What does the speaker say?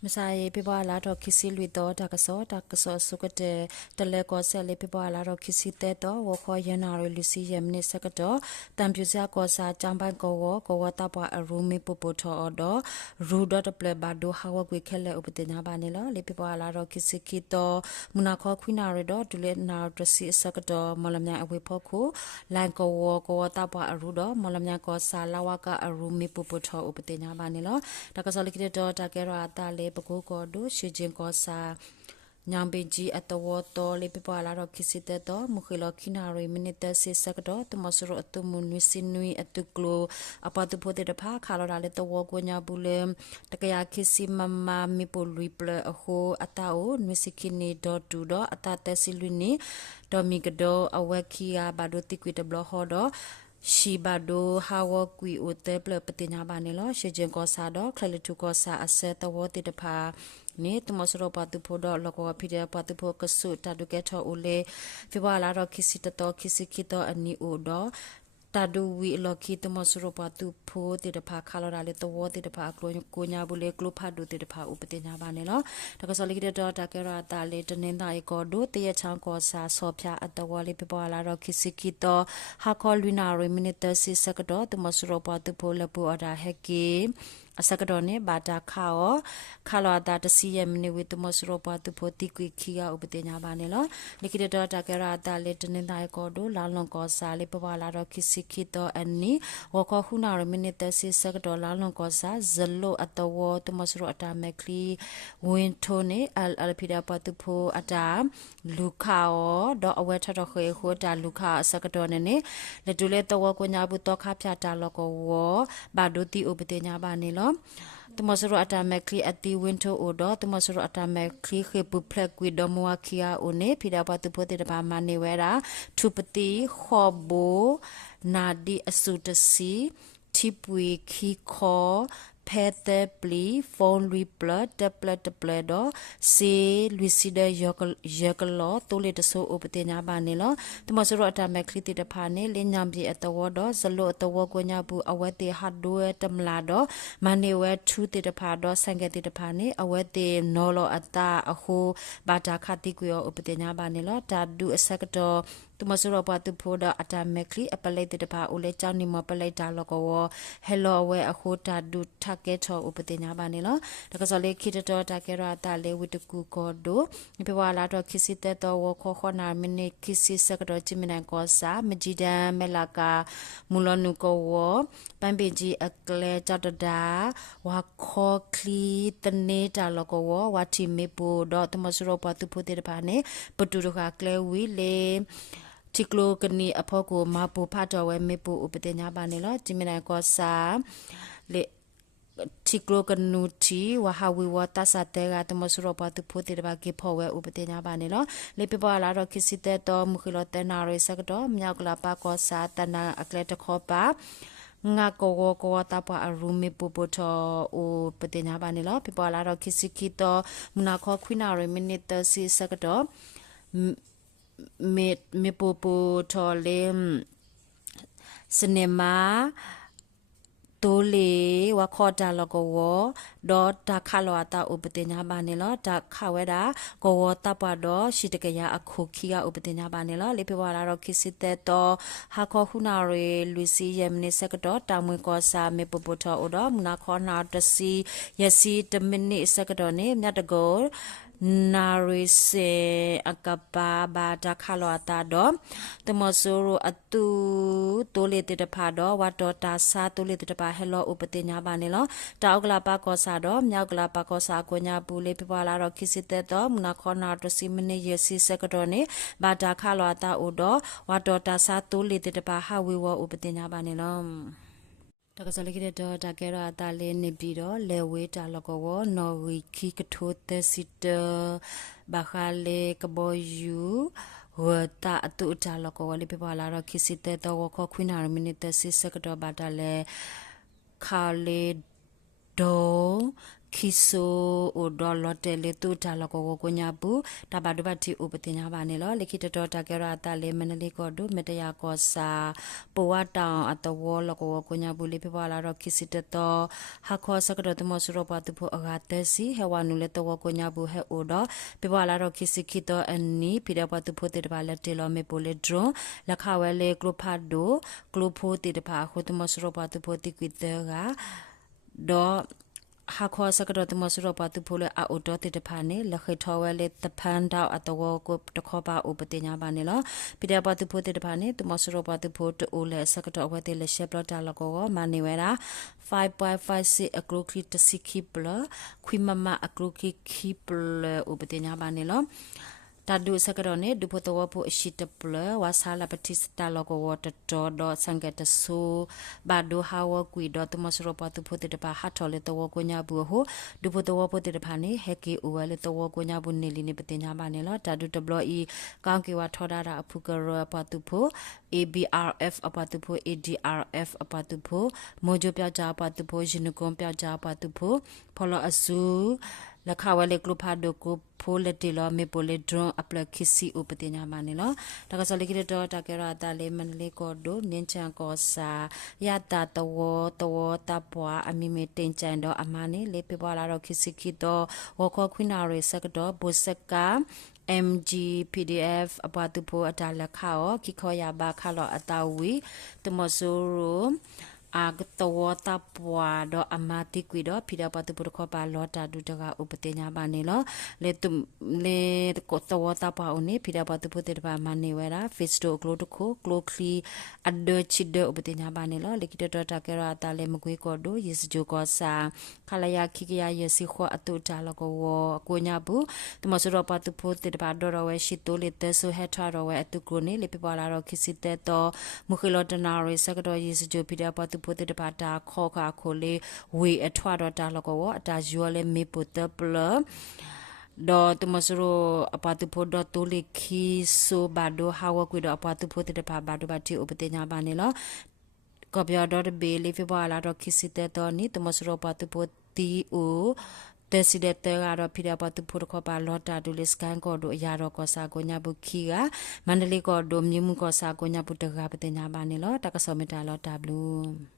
Masai people ala ro kisi lui do takaso sukate tele ko sele people ala ro kisi te do wo ko yana ro lusi yemni sakato tampyusa ko sa chamban ko wo ta pa rumi popo tho odo ru dot ple ba do hawa kwe khele upatenya ba ne lo le people ala ro kisi ki to muna kho khwina ro do dule na trasi sakato molamnya awe phokho lan ko wo ta pa ru do molamnya ko sa lawa ka rumi popo tho upatenya ba ne lo takaso le ki do ta ke ro ata leပကိုကောဒိုရှေချင်းကောစာညံပင်ကြီးအတဝတော်လေးပြပလာတော့ခိစစ်တဲ့တော့မခိလခိနာရီမိနစ်စစ်စကတော့တမစရအတမနွိစနွိအတကလိုအပတူဖို့တဲ့ဖာခါလာလေတဝကိုညာဘူးလေတကရခိစီမမမီပိုလူပလအဟိုအတာအိုနွိစခိနေဒေါ်တူတော့အတာတက်စီလူနီဒေါ်မီကဒိုအဝက်ခီယာဘာဒိုတိကွီတဘလဟောတော့ရှိဘဒိုဟာဝကွီအိုတဲပလပတင်ညာပါနေလို့ရှေချင်းကောစာတော့ခလတူကောစာအဆက်တဝတိတဖာနေတမစရပတူဖို့တော့လောကဖိတဲ့ပတူဖို့ကဆုတတုကဲထောဦးလေဖိပါလာတော့ခိစီတတော်ခိစီခိတော့အနီအိုတော့တာဒူဝီလော်ခီတမစရပတူဖို့တိတဖာခါလာလေတဝတိတဖာကိုညာဘူးလေကလုဖတ်ဒူတိတဖာဥပတင်ညာပါနေလို့တကစလိကတဲ့တော့တကရတာလေတနင်္သာရီကောဒိုတရချောင်းကောစာဆောဖျာအတဝလေးဖိပါလာတော့ခိစီခိတော့ဟာခေါ်လူနာရီမိနစ်30စကတော့တမစရပတူဖို့လပူအတာဟက်ကီအစကတော့နေဘာတာခါောခါလာတာတစီယမနေဝတမစရောပါတူဖို့တိကွေခီယာဥပဒေညာပါနေလို့လိခိတတော်တကရတာလေတနေတိုင်းကောဒိုလာလွန်ကောစာလေပပလာတော့ခိစီခိတော့အနီဝခခုနာရမိနစ်30စကတော့လာလွန်ကောစာဇလိုအတဝတမစရောအတာမက်ကလီဝင်းထိုနေအလဖိဒပါတူဖို့အတာလူခါောတော့အဝဲထတော့ခေခိုတာလူခါအစကတော့နေလေတူလေတော့ကိုညာဘူးတော့ခဖြာတာလောကောဝဘာဒိုတီဥပဒေညာပါနေလို့တမစရအတာမက်ကလီအတီဝင်းထိုအိုတော့တမစရအတာမက်ကလီခေပူဖလက်ကွီဒမဝခီယာအိုနေဖိဒါပတူဖိုတေတပါမနေဝဲတာထူပတိခောဘိုနာဒီအစုတစီတိပွေခီခောဖဲတဲ့ပလီဖုန်းရီပလတ်တပလတ်တော့စီလူစီဒယောကလောတိုလေတဆိုဥပတင်ညာပါနေလောတမစရအတာမက်ခလီတဖာနေလင်းညံပြေအတဝတော့ဇလို့အတဝကိုညာဘူးအဝဲတေဟတ်ဒိုတမလာတော့မနေဝဲထူတေတဖာတော့ဆန်ကတေတဖာနေအဝဲတေနော်လောအတာအဟိုဘာတာခတိကွေဥပတင်ညာပါနေလောတာဒူအဆက်တော့တမစရပတူဖိုဒအတာမက်ကလီအပလိုက်တပါဦးလေချောင်းနီမပလိုက်တာလောကောဟဲလောဝဲအခုတာဒူထကဲထောဥပတင်ညာပါနေလောတကစလေခိတတော်တကဲရတာလေဝိတကူကောဒိုပြဝလာတော့ခိစီတဲတော်ဝခောခနာမနိခိစီစကတော့จิมနန်ကောစာမဂျီဒန်မလာကာမူလနုကောဝပန်ပင်ကြီးအကလဲကြတဒါဝါခောခလီတနေတာလောကောဝါတီမေပူတော့တမစရပတူဖိုတေတပါနေပတူရခကလဲဝီလေတိကလိုကနီအဖို့ကိုမပူဖတ်တော်ဝဲမေပူဥပဒေညာပါနေလို့จิมနန်ကောစာလေတိကလိုကနူတီဝဟာဝီဝတာစတဲ့ကတမစရပတူဖိုတေတပါကေဖို့ဝဲဥပဒေညာပါနေလို့လေပပလာတော့ခိစီတဲ့တော့မခိလတဲ့နာရစကတော့မြောက်ကလာပါကောစာတနာအကလက်တခောပါငါကိုတာပါအရူမီပူပထောအိုပတေညာပါနေလို့ပပလာတော့ခိစီခီတော့မနာခောခွိနာရမိနစ်30စကတော့မေပူပူထော်လေစနေမာတိုလေဝခေါ်တာလကောဒေါ်တာခါလောတာဥပဒေညာပါနေလို့တာခဝဲတာကောတာပါတော့ရှိတကရအခုခီကဥပဒေညာပါနေလို့လေပြပါလာတော့ခိစစ်တဲ့တော့ဟာခေါခုနာရီလူစီယမနိစကတော့တာမွေကောစာမေပပထောအော်မနာခေါနာတစီယစီတမိနိစကတော့နေမြတ်တကောနာရီစေအကပါဘာတာခလောတာတော့တမဆိုရအတူတိုလေတတဖာတော့ဝတ်တော်တာစာတိုလေတတပါဟဲလောဥပတင်ညာပါနေလောတောက်ကလာပါကောစာတော့မြောက်ကလာပါကောစာကိုညာဘူးလေးပြပါလာတော့ခိစစ်တဲ့တော့မနာခေါနာတစီမနီရစီစကတော့နေဘာတာခလောတာဥတော့ဝတ်တော်တာစာတိုလေတတပါဟဝေဝဥပတင်ညာပါနေလောတကစလိကတဲ့တော့တကဲရတာလေးနေပြီးတော့လေဝေးတာလကောနော်ဝီခီကထိုတဲ့စစ်တဘာခါလေကဘောယူဝတာအတူတာလကောလေးပြပါလာတော့ခိစစ်တဲ့တော့ခေါခွိနာရမိနစ်စစ်စကတော့ဘာတာလေခါလေဒို kiso o dolote le tu talako ko nyabu tabadubati upatinya banelo likito takera tale meneli kodu metaya kosa powata atawo lako ko nyabu le pipala ro kisiteto hakho sakado mosuro patu po agatesi hewanu le to ko nyabu he odo pipala ro kisikito ani pidapatu pote de bala telo me poledro lakhawele glopado glopo te de pa ho mosuro patu poti kwitega do hakho sakado mosuro patu pole a odo te de pane la khithawale the panda atawo ko takhoba upatinya banelo pida patu pote de pane mosuro patu pot ole sakado awate le sheplota lago maniwera 5.56 akroki tasiki bla kwimama akroki kipl upatinya banelo tadu sakarone dupoto po shitapla wasala batista logo water do sangata so bado hawa kuido tomosro patu pote de pa hatole to wonya buho dupoto pote de pane heki uwale to wonya buneli ni betenya banelo tadu tablo I kaunki wa thodara apukaro patu po ABRF apatu po ADRF apatu po mojo pya ja patu po jinukom pya ja patu po polo asu la khawale glopado ko phole tilo me pole drone apla khisi upatinya manilo daga solikire do takera tale manle ko do ninchan ko sa yata tawo tapwa amime tinchan do amane le pepala ro khisi khito woko khwinare sakdo bosaka MG PDF apatu po atala khao kikhoya ba khalo atawi tomosoro agtawa tapwa do amati kwido phida patu purkho ba lota du daga upatenya banelo le ko tawa tapwa uni phida patu putte ba mane wera fisto klo ko klokli addo chidde upatenya banelo likito ta kera tale mgui ko do yisjo ko sa khalaya khikya yesi kho atu tala ko wo ko nyabu tumasuro patu putte ba do ro we shito le teso heta ro we atu krone le pipala ro kisite to mukhilo tana ro sakado yisjo phida patu pote de pata khoka khole we athwa do ta loko ata yuale me pote pla do tumasuro apatu podo to lekhi so bado hawa kwi do apatu pote de pa bado bati upatenya banelo kopya do be le febala do kisite to ni tumasuro apatu poti o Desidete aro pida patu purko pa lota du liskan ko do yaro ko sa ko nyabu kiga mandali ko do myimu ko sa ko nyabu daga patenya banelo takasomita lota blue